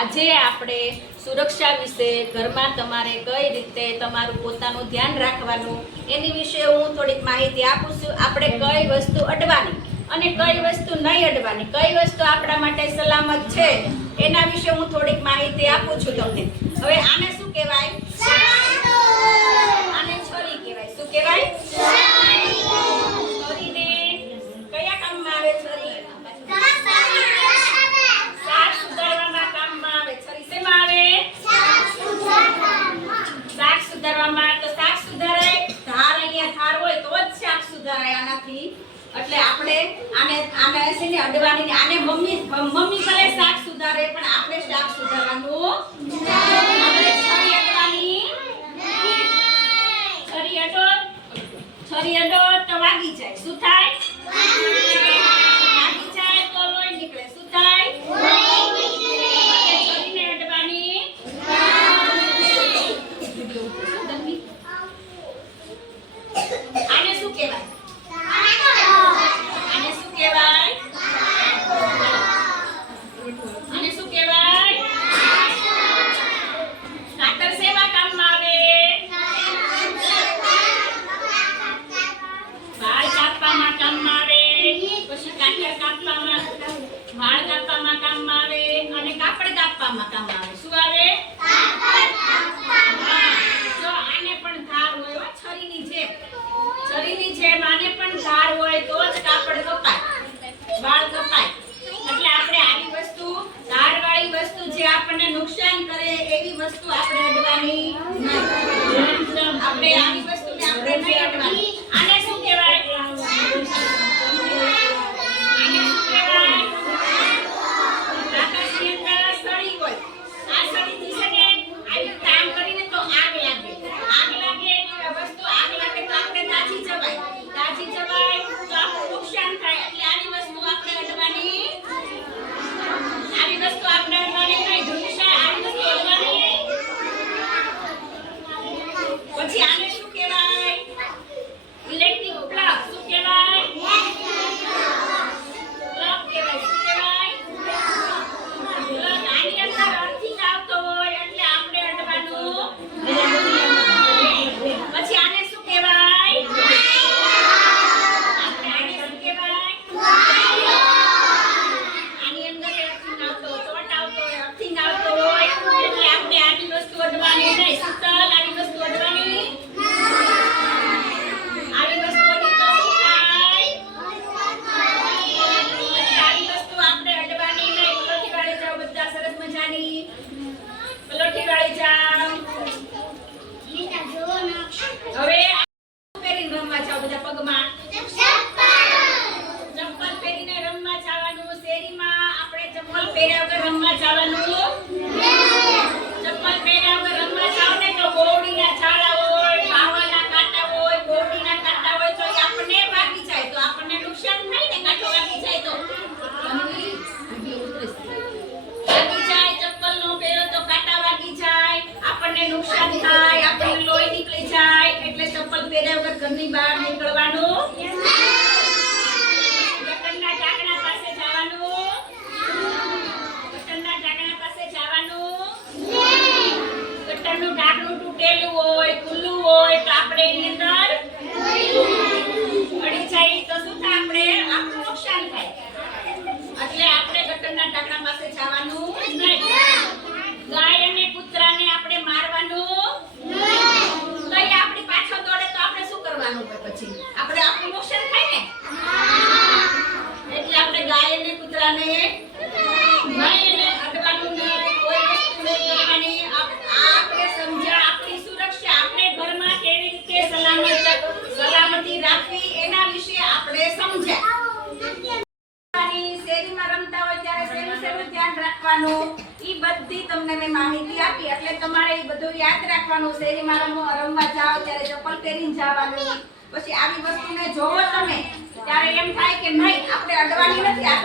આજે આપણે સુરક્ષા વિશે ઘરમાં તમારે કઈ રીતે તમારું પોતાનું ધ્યાન રાખવાનું એની વિશે હું થોડીક માહિતી આપું છું. આપણે કઈ વસ્તુ અડવાની અને કઈ વસ્તુ નહીં અડવાની, કઈ વસ્તુ આપણા માટે સલામત છે એના વિશે હું થોડીક માહિતી આપું છું તમને. હવે આને શું કહેવાય? અડવાની આને મમ્મી મમ્મી કરે શાક સુધારે પણ આપણે શાક સુધારવાનું આપણે છરી અડવાની. છરી અડો છરી અડો તો વાગી જાય. શું થાય વાગી જાય તો લોહી નીકળે શું થાય અને છરીને અડવાની આને શું કહેવાય આને શું કહેવાય આને શું કહેવાય કાતર શેમાં કામમાં આવે વાળ કાપવામાં કામમાં આવે પછી કાતર કાપવામાં વાળ કાપવામાં કામમાં આવે અને કાપડ કાપવામાં કામમાં આવે. શું આવે? જો આને પણ ધાર હોય હો, છરીની જેમ. છરીની જેમ આને પણ ધાર હોય તો જ કાપડ કપાય. વાળ કપાય. એટલે આપણે આવી વસ્તુ ધારવાળી વસ્તુ જે આપણને નુકસાન કરે એવી વસ્તુ આપણે અડવાની આપણે આવી વસ્તુને આપણે નહીં અડવાની આને શું કહેવાય આને શું કહેવાય આકાશની અંદર સળી હોય આ સળીથી છે ને આવી કામ કરીને તો આગ લાગે આગ લાગે એટલે વસ્તુ આગ લાગે તો આપણે દાઝી જવાય દાઝી જવાય તો આપણું નુકસાન થાય એટલે આવી વસ્તુ આપણે અડવાની આવી વસ્તુ આપણે અડવાની નહીં ધુમ્મસા આવી વસ્તુ અડવાની પછી આને શું કહેવાય ઇલેક્ટ્રિક પ્લગ શું કહેવાય પ્લગ કહેવાય શું કહેવાય પ્લગ આની અંદર અર્થિંગ આવતો હોય એટલે આપણે અડવાનું પછી આને શું કહેવાય આપણે આને શું કહેવાય આની અંદર અર્થિંગ આવતો હોય ચોટ આવતો હોય અર્થિંગ આવતો હોય એટલે આપણે આની વસ્તુ અડવાની નહીં શીતલ આની વસ્તુ અડવાની આવી વસ્તુઓની તો શું થાય આવી વસ્તુ આપણે અડવાની નહીં પલોઠી વાળી જાઓ બધા મજાની પલોઠી વાળી જાઓ હવે આ પહેરીને રમવા જાઓ બધા પગમાં ચપ્પલ પહેરીને રમવા જવાનું શેરીમાં આપણે ચપ્પલ પહેર્યા વગર રમવા જવાનું ચપ્પલ પહેર્યા વગર રમવા જાઓ ને તો ગોળીના છાળા હોય બાવાના કાંટા હોય ગોળીના કાંટા હોય તો એ આપણને વાગી જાય તો આપણને નુકસાન થાય ને કાંટો વાગી જાય તો વાગી જાય ચપ્પલ નો પહેરો તો કાંટા વાગી જાય આપણને નુકસાન થાય આપણને લોહી નીકળી જાય એટલે ચપ્પલ પહેર્યા વગર ઘરની બહાર નીકળવાનું ગટરના ઢાંકણા પાસે જવાનું ગટરના ઢાંકણા પાસે જવાનું ગટરનું ઢાંકણું તૂટેલું હોય ખુલ્લું હોય તો આપણે એની અંદર પડી જાય તો શું થાય આપણે આપણું નુકસાન થાય એટલે આપણે ગટરના ઢાંકણા પાસે જવાનું નહીં ગાય અને કૂતરાને આપણે મારવાનું તો એ આપણી પાછળ દોડે તો આપણે શું કરવાનું હોય પછી આપણે આપણું નુકસાન થાય ને એટલે આપણે ગાય અને કૂતરાને નહીં અડવાનું નહીં કોઈ વસ્તુ કરવાની. આપણે સમજ્યા આપણી સુરક્ષા આપણે ઘરમાં કેવી રીતે સલામત સલામતી રાખવી એના વિશે આપણે સમજ્યા. ધ્યાન રાખવાનું. એ બધી તમને મેં માહિતી આપી, એટલે તમારે બધું યાદ રાખવાનું. શેરીમાં રમો રમવા જાઓ ત્યારે ચપ્પલ પહેરીને જવાનું. પછી આવી વસ્તુને જોવો તમે, ત્યારે એમ થાય કે નહીં, આપણે અડવાની નથી. આ